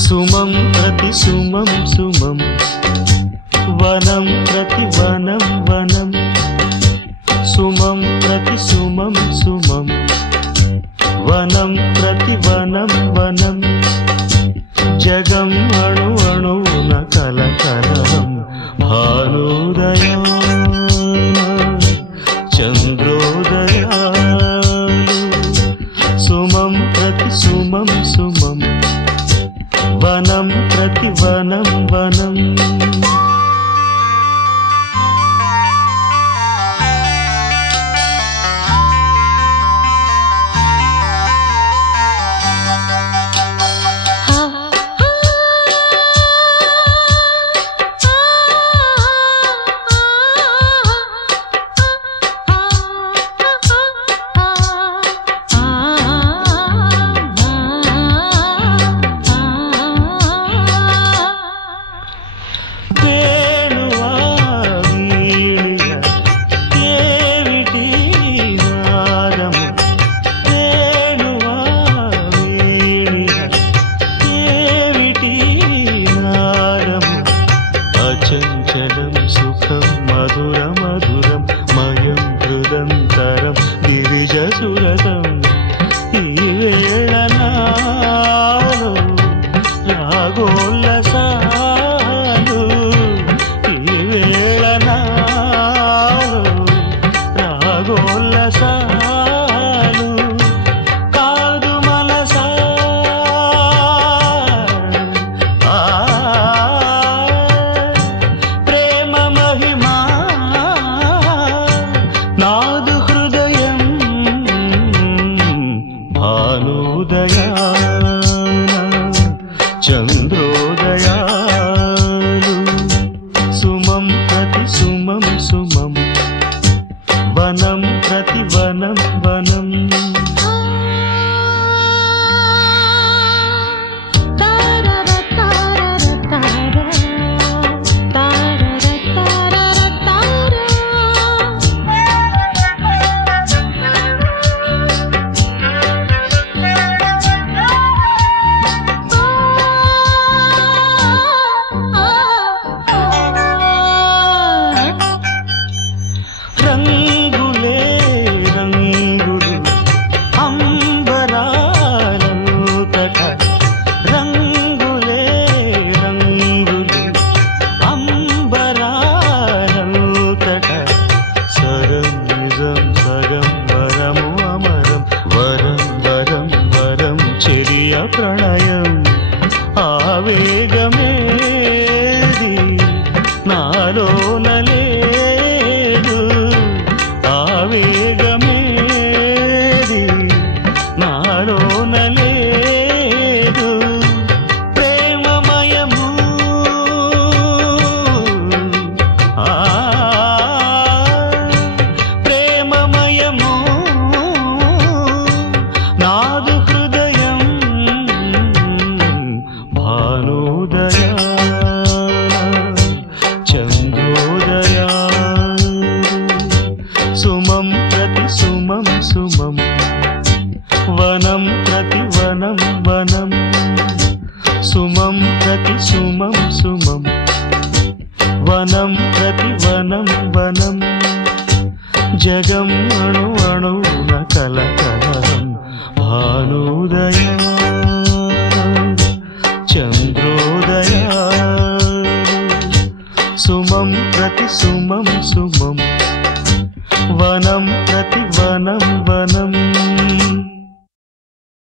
సుమం ప్రతి సుమం సుమం వనం ప్రతి వనం వనం సుమం ప్రతి సుమం సుమం వనం ప్రతి వనం వనం జగం అణు అణువున కలకలం భానుదయాన చంద్రోదయాలు సుమం ప్రతి సుమం సుమం వనం ప్రతి వనం వనం చంచలం సుఖం మధుర మధురం మయం హృదంతరం గిరిజ సురతం ఈ వేళ నాలో రాగోల్లసాలు ఈ వేళ నాలో రాగోల్లసాలు కాదు మనసా నాదు హృదయం భానుదయాన చంద్రోదయాలు సుమం ప్రతి సుమం సుమం వనం ప్రతి వనం వనం రంగులే రంగులు అంబరాలంతట రంగులే రంగులు అంబరాలంతట సరం నిజం సగం వరము అమరం వరం వరం వరం చెరియ ప్రణయం ఆవేగమేది నాలోనలే ఆవేగమేది నాలోన లేదు ప్రేమమయము ప్రేమమయము నాదు హృదయం భానుదయాన చంద్రోదయాలు సుమం ప్రతి సుమం సుమం వనం ప్రతి వనం వనం సుమం ప్రతి సుమం సుమం వనం ప్రతి వనం వనం జగం అణు అణువున కలకలం భానుదయాన చంద్రోదయాలు సుమం ప్రతి సుమం సుమం వనం ప్రతి వనం వనం